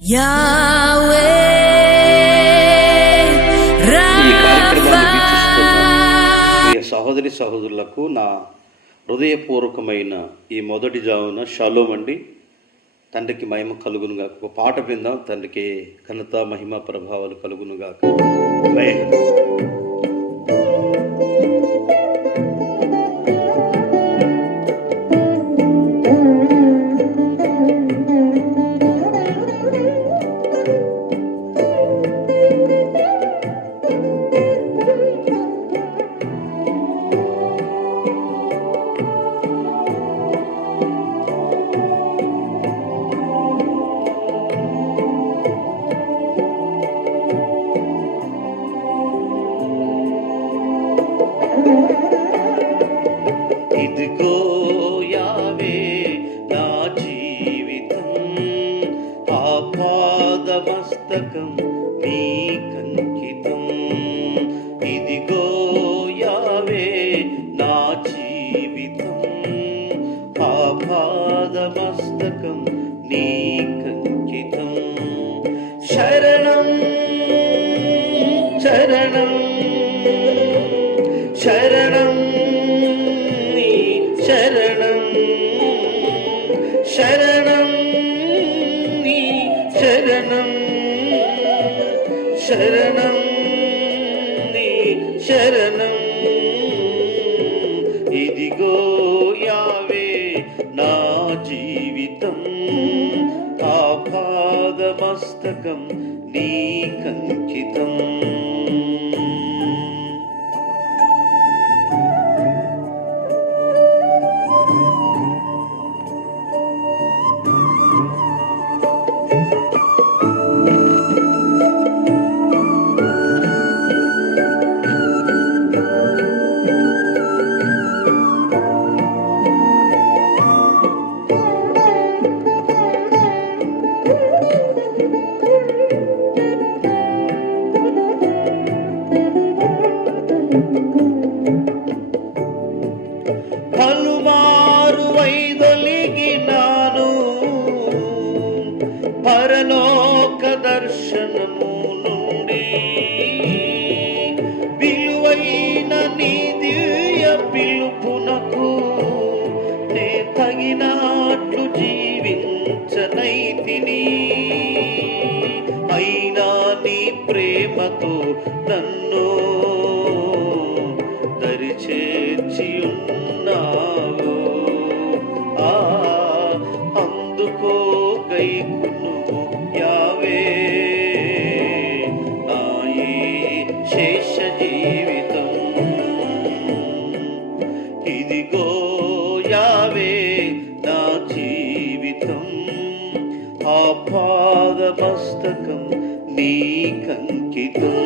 యావే ఈ కార్యక్రమాన్ని రాఫా వీక్షిస్తున్న ప్రియ సహోదరి సహోదరులకు నా హృదయపూర్వకమైన ఈ మొదటి జామున షాలోమ్ అండి. తండ్రికి మహిమ కలుగునుగా. ఒక పాట విందాం. తండ్రికి ఘనత మహిమ ప్రభావాలు కలుగునుగా. ఆమేన్. ఇదిగో యావే నా జీవితం, ఆపాదమస్తకం నీకంకితం. ఇదిగో యావే నా జీవితం, ఆపాదమస్తకం నీకంకితం. శరణం శరణం శరణం శరణం శరణం నీ శరణం శరణం నీ శరణం. ఇదిగో యావే నా జీవితం, ఆపాదమస్తకం నీకంకితం. పలుమారు వైదొలిగినాను, పరలోక దర్శనము నుండి విలువైన నీ దివ్య పిలుపునకు నే తగినట్లు జీవించనైతిని. అయినా నీ ప్రేమతో నన్ను దరిచేర్చి ఉన్నావు. అందుకో గైకును యావే నా ఈ శేష జీవితం. ఇదిగో యావే నా జీవితం, ఆపాదమస్తకం నీకంకితం.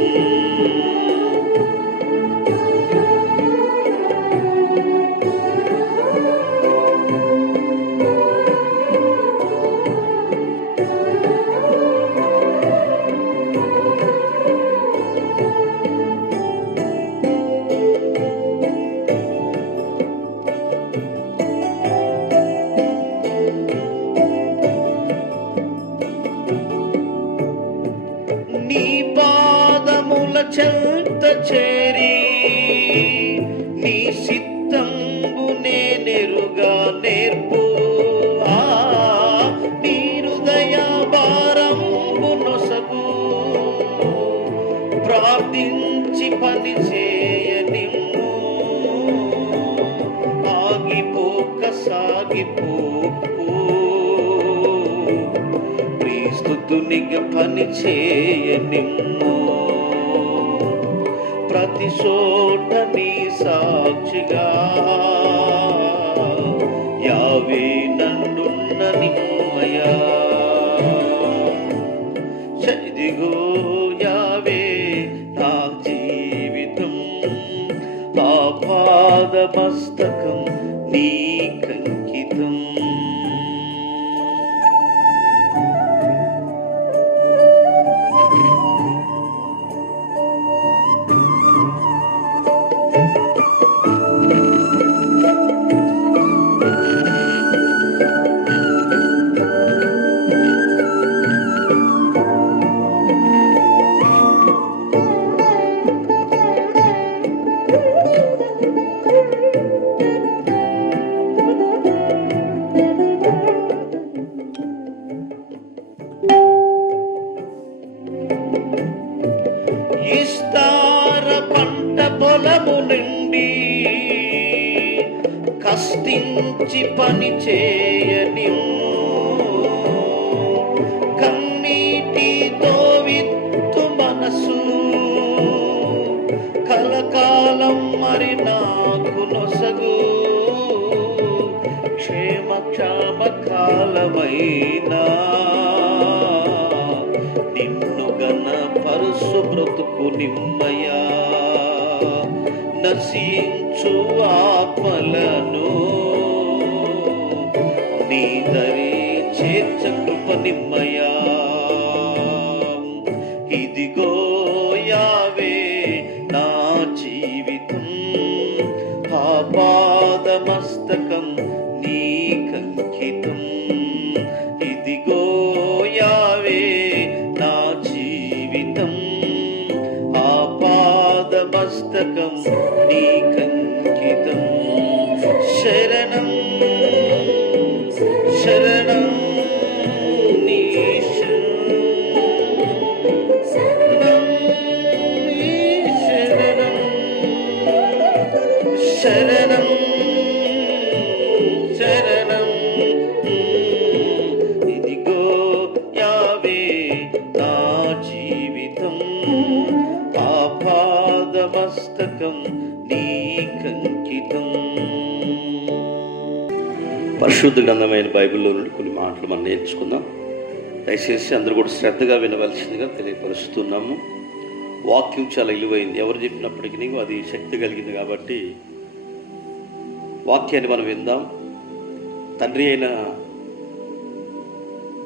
నీ పాదముల చెంత చేరి నీ సిత్తంబు నేనెరుగా నేర్పు. నీ హృదయ భారంబు నొసగు, ప్రార్థించి పని చేయనిమ్ము. ఆగిపోక సాగిపో, స్తుతునిగా పని చేయనిమ్ము. ప్రతి చోట నీ సాక్షిగా యావే నన్నున్న నిమ్మయా. ఇదిగో యావే నా జీవితం, ఆపాదమస్తకం నీకంకితం. విస్తార పంట పొలము నుండి కష్టించి పని చేయని కన్నీటితో విత్తు మనసు కలకాలం మరి నాకు నొసగు క్షేమ కాలమైనా నిన్ను గన పరుసు బ్రతుకు నిమ్మయా నశించు ఆత్మలను నీ దరి చేర్చ కృప నిమ్మయా ఇదిగో యావే నా జీవితం ఆపాదమస్తకం నీకంకితం ఇదిగో యావే నా జీవితం ఆపాదమస్తకం నీకంకితం శరణం శరణం నీ శరణం శరణం శరణం ఇదిగో యావే నా జీవితం ఆపాదమస్తకం నీకంకితం. పరిశుద్ధ గ్రంథమైన బైబిల్లో నుండి కొన్ని మాటలు మనం నేర్చుకుందాం. దయచేసి అందరూ కూడా శ్రద్ధగా వినవలసిందిగా తెలియపరుస్తున్నాము. వాక్యం చాలా విలువైంది. ఎవరు చెప్పినప్పటికీ అది శక్తి కలిగింది కాబట్టి వాక్యాన్ని మనం విందాం. తండ్రి అయిన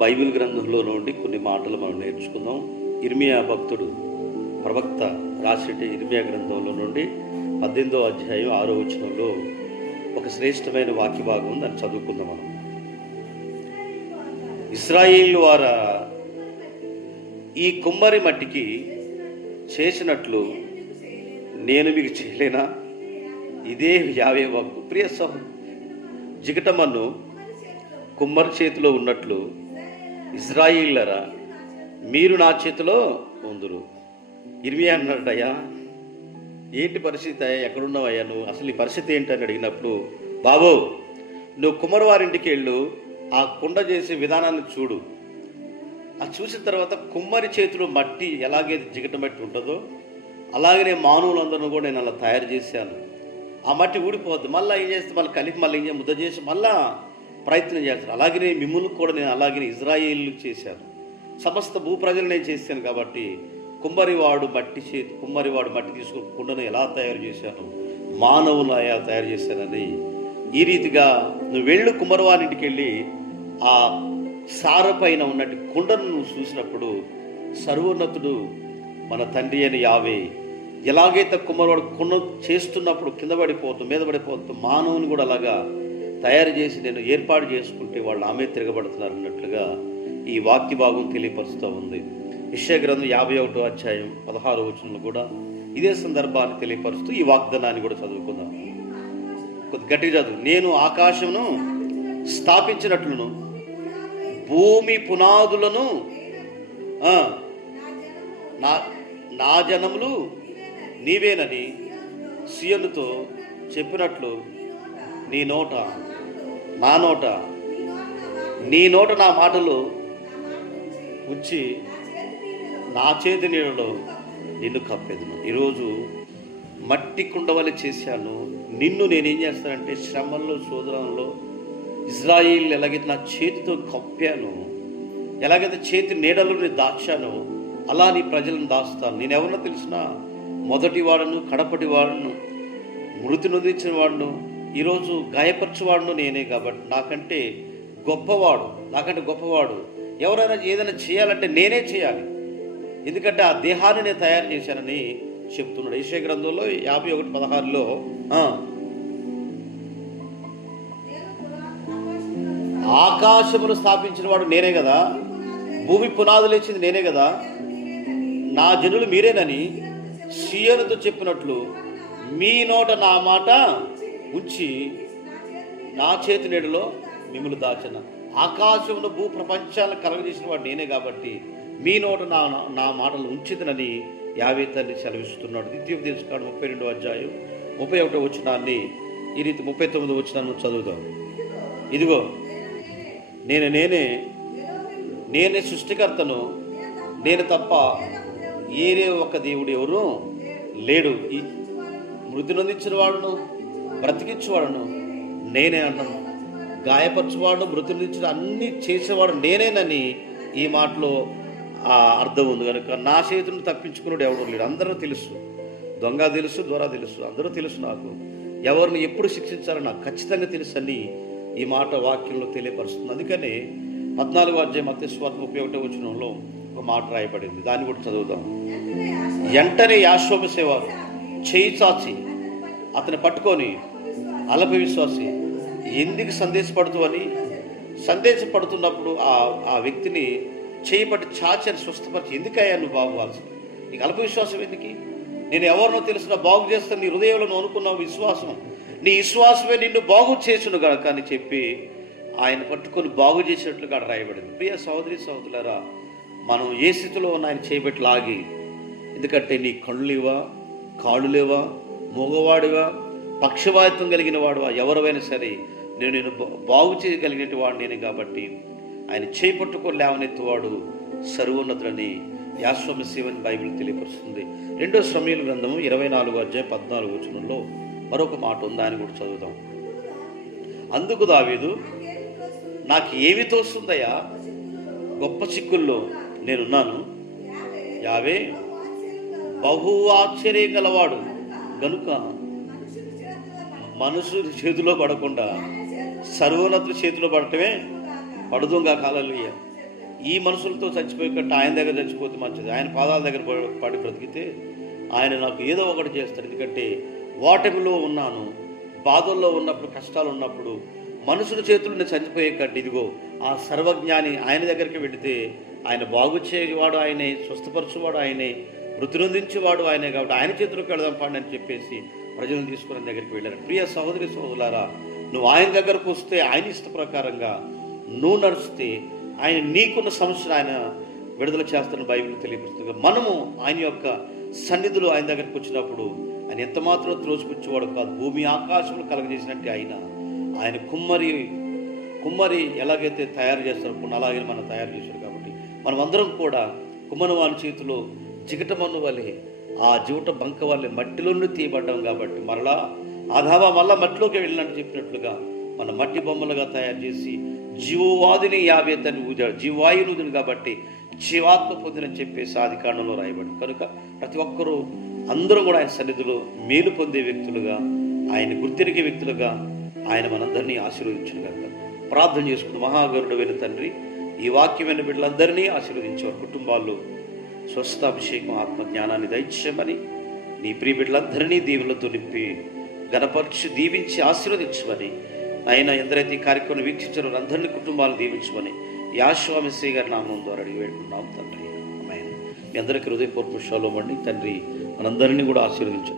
బైబిల్ గ్రంథంలో నుండి కొన్ని మాటలు మనం నేర్చుకుందాం. ఇర్మియా భక్తుడు ప్రవక్త రాసేటి ఇర్మియా గ్రంథంలో నుండి 18వ అధ్యాయం 6వ వచనంలో ఒక శ్రేష్టమైన వాక్య భాగం ఉంది. దాన్ని చదువుకుందాం మనం. ఇశ్రాయేలు వారా, ఈ కుమ్మరి మట్టికి చేసినట్లు నేను మీకు చేయలేనా? ఇదే యావే వాక్కు. ప్రియ జిగటమన్ను కుమ్మరి చేతిలో ఉన్నట్లు ఇశ్రాయేలులారా మీరు నా చేతిలో ఉందురు. ఇర్మియా అన్నాడయ్యా, ఏంటి పరిస్థితి అయ్యా, ఎక్కడున్నావయ్యా నువ్వు, అసలు ఈ పరిస్థితి ఏంటని అడిగినప్పుడు, బాబు నువ్వు కుమ్మరివారింటికి వెళ్ళు, ఆ కుండ చేసే విధానాన్ని చూడు. అది చూసిన తర్వాత కుమ్మరి చేతిలో మట్టి ఎలాగైతే జిగట మట్టి ఉంటుందో అలాగనే మానవులందరూ కూడా నేను అలా తయారు చేశాను. ఆ మట్టి ఊడిపోద్ది, మళ్ళీ ఏం చేస్తే మళ్ళీ కలిపి మళ్ళీ ఏం ముద్ద చేసి మళ్ళా ప్రయత్నం చేస్తాను. అలాగనే మిమ్ములకు కూడా నేను అలాగనే ఇజ్రాయేలు చేశాను. సమస్త భూప్రజలు నేను చేశాను. కాబట్టి కుమ్మరివాడు మట్టి తీసుకుని కుండను ఎలా తయారు చేశాను, మానవులు ఎలా తయారు చేశానని ఈ రీతిగా నువ్వు వెళ్ళు కుమ్మరివారింటికి వెళ్ళి ఆ సారపైన ఉన్నట్టు కుండను నువ్వు చూసినప్పుడు సర్వోన్నతుడు మన తండ్రి అయిన యావే ఎలాగైతే కుమ్మరివాడు కుండ చేస్తున్నప్పుడు కింద పడిపోతూ మీద పడిపోతూ మానవుని కూడా అలాగా తయారు చేసి నేను ఏర్పాటు చేసుకుంటే వాళ్ళు ఆమె తిరగబడుతున్నారు అన్నట్లుగా ఈ వాక్య భాగం తెలియపరుస్తూ ఉంది. యెషయా గ్రంథం 51వ అధ్యాయం 16వ వచనంలో కూడా ఇదే సందర్భాన్ని తెలియపరుస్తూ ఈ వాగ్దానాన్ని కూడా చదువుకుందాం. కొద్ది గట్టిగా చదువు. నేను ఆకాశమును స్థాపించినట్లును భూమి పునాదులను నా జనములు నీవేనని సీయోనుతో చెప్పినట్లు నీ నోట నా మాటలు ఉంచి నా చేతి నీడలో నిన్ను కప్పేదును. ఈరోజు మట్టి కుండవలి చేశాను, నిన్ను నేనేం చేస్తానంటే శ్రమల్లో శోధనలో ఇజ్రాయేల్ ఎలాగైతే నా చేతితో కప్పాను, ఎలాగైతే చేతి నీడలో నేను దాచాను, అలా నీ ప్రజలను దాస్తాను. నేను ఎవరినో తెలిసిన మొదటి వాడును, కడపటి వాడును, మృతి నొందించిన వాడును, ఈరోజు గాయపరచువాడును నేనే. కాబట్టి నాకంటే గొప్పవాడు ఎవరైనా ఏదైనా చేయాలంటే నేనే చేయాలి, ఎందుకంటే ఆ దేహాన్ని నేను తయారు చేశానని చెప్తున్నాడు. యెషయా గ్రంథంలో 51:16లో ఆకాశమును స్థాపించిన వాడు నేనే కదా, భూమి పునాదులు ఇచ్చింది నేనే కదా, నా జనులు మీరేనని సీయోనుతో చెప్పినట్లు మీ నోట నా మాట ఉంచి నా చేతి నీడలో మిమ్మల్ని దాచిన. ఆకాశమును భూ ప్రపంచాలను కలగజేసిన వాడు నేనే కాబట్టి మీ నోట నా నా మాటలు ఉంచిదనని యావే తండ్రి సెలవిస్తున్నాడు. ద్వితీయోపదేశకాండం 32వ అధ్యాయం 31వ వచనాన్ని ఈ రీతి 39వ వచనాన్ని చదువుదాం. ఇదిగో నేనే సృష్టికర్తను, నేను తప్ప ఏరే ఒక దేవుడు ఎవరు లేడు. ఈ మృతి నొందించిన వాడును బ్రతికించేవాడును నేనే అన్నాను. గాయపరచువాడు మృతి నొందించిన అన్ని చేసేవాడు నేనేనని ఈ మాటలో అర్థం ఉంది. కనుక నా చేతులను తప్పించుకున్నాడు ఎవరు లేడు. అందరూ తెలుసు, దొంగ తెలుసు, దొర తెలుసు, అందరూ తెలుసు. నాకు ఎవరిని ఎప్పుడు శిక్షించాలో నాకు ఖచ్చితంగా తెలుసు అని ఈ మాట వాక్యంలో తెలియపరుస్తుంది. అందుకనే 14వ అధ్యాయం మత్తయి సువార్త 31వ వచనంలో ఒక మాట రాయబడింది. దాన్ని కూడా చదువుదాం. వెంటనే యాషోబు సేవ చేయి చాచి అతన్ని పట్టుకొని అల్ప విశ్వాసి ఎందుకు సందేశపడుతున్నప్పుడు ఆ వ్యక్తిని చేయి పట్టి చాచి అని స్వస్థపరిచి, ఎందుకయ్యా నువ్వు బాగువాల్సి, నీకు అల్ప విశ్వాసం ఎందుకు? నేను ఎవరినో తెలిసినా బాగు చేస్తాను, నీ హృదయంలో నువ్వు అనుకున్నావు విశ్వాసం, నీ విశ్వాసమే నిన్ను బాగు చేసును గనక అని చెప్పి ఆయన పట్టుకొని బాగు చేసినట్లుగా రాయబడింది. ప్రియ సహోదరి సహోదరులారా, మనం ఏ స్థితిలో ఉన్న ఆయన చేయబెట్టి లాగి, ఎందుకంటే నీ కళ్ళు లేవా, కాళ్ళు లేవా, మగవాడివా, పక్షవాతం కలిగిన వాడువా, ఎవరైనా సరే నేను బాగు చేయగలిగిన వాడు నేనే. కాబట్టి ఆయన చేపట్టుకొని లేవనెత్తువాడు సర్వోన్నతుడని యాశ్వమ శివని బైబిల్ తెలియపరుస్తుంది. 2వ సమూయేలు గ్రంథము 24వ అధ్యాయం 14వ వచనంలో మరొక మాట ఉంది, ఆయన కూడా చదువుదాం. అందుకు దావీదు, నాకు ఏమి తోస్తుందయ్యా, గొప్ప చిక్కుల్లో నేనున్నాను. యావే బహు ఆశ్చర్యం గలవాడు గనుక మనుషుల చేతిలో పడకుండా సర్వోన్నతుల చేతిలో పడటమే పడుదుగా కాలలుయ్య. ఈ మనుషులతో చచ్చిపోయి కట్ట ఆయన దగ్గర చచ్చిపోతే మంచిది. ఆయన పాదాల దగ్గర పడి బ్రతికితే ఆయన నాకు ఏదో ఒకటి చేస్తాడు. ఎందుకంటే ఓటమిలో ఉన్నాను, బాధల్లో ఉన్నప్పుడు, కష్టాలు ఉన్నప్పుడు మనుషుల చేతులు నేను చనిపోయే కట్టి, ఇదిగో ఆ సర్వజ్ఞాని ఆయన దగ్గరికి వెళితే ఆయన బాగు చేయవాడు ఆయనే, స్వస్థపరచువాడు ఆయనే, మృతి నొందించేవాడు ఆయనే. కాబట్టి ఆయన చేతులకు వెళదాం పండి అని చెప్పేసి ప్రజలను తీసుకుని దగ్గరికి వెళ్ళారు. ప్రియ సహోదరి సహోదరులారా, నువ్వు ఆయన దగ్గరకు వస్తే, ఆయన ఇష్ట ప్రకారంగా నువ్వు నడిస్తే ఆయన నీకున్న సమస్యను ఆయన విడుదల చేస్తున్న బైబిల్ తెలియపరుస్తుంది. మనము ఆయన యొక్క సన్నిధిలో ఆయన దగ్గరికి వచ్చినప్పుడు ఆయన ఎంత మాత్రం త్రోసిపుచ్చేవాడు కాదు. భూమి ఆకాశములు కలగజేసినట్టే ఆయన కుమ్మరి ఎలాగైతే తయారు చేస్తారో అలాగే మనం తయారు చేశాడు. కాబట్టి మనం అందరం కూడా కుమ్మరి వాని చేతిలో జిగటమన్ను వలె, ఆ జిగట బంక వల్లే మట్టిలోనే తీయబడ్డాం. కాబట్టి మరలా ఆదావా మళ్ళా మట్టిలోకి వెళ్ళినట్టు చెప్పినట్లుగా మన మట్టి బొమ్మలుగా తయారు చేసి జీవవాదిని యావే తని ఊదాడు, జీవాయునుదుని కాబట్టి జీవాత్మ పొందినని చెప్పేసి ఆదికాండంలో రాయబడి. కనుక ప్రతి ఒక్కరూ అందరూ కూడా ఆయన సన్నిధిలో మేలు పొందే వ్యక్తులుగా, ఆయన గుర్తిరిగే వ్యక్తులుగా ఆయన మనందరినీ ఆశీర్వదించిన కనుక ప్రార్థన చేసుకుంది. మహాగరుడైన తండ్రి, ఈ వాక్యమైన బిడ్డలందరినీ ఆశీర్వదించేవారు, కుటుంబాల్లో స్వస్థ అభిషేకం, ఆత్మ జ్ఞానాన్ని దయచేయమని, నీ ప్రియ బిడ్డలందరినీ దీవులతో నింపి గణపరిచి దీవించి ఆశీర్వదించమని, ఆయన ఎందరైతే ఈ కార్యక్రమం వీక్షించారో అందరినీ కుటుంబాలను దీవించమని యాషోవా మెస్సీ గారి నామం ద్వారా అడిగి వేడుకున్నాం తండ్రి. ఆమేన్. మీ అందరికీ హృదయపూర్వక షలోమ్ అండి. తండ్రి మనందరినీ కూడా ఆశీర్వదించు.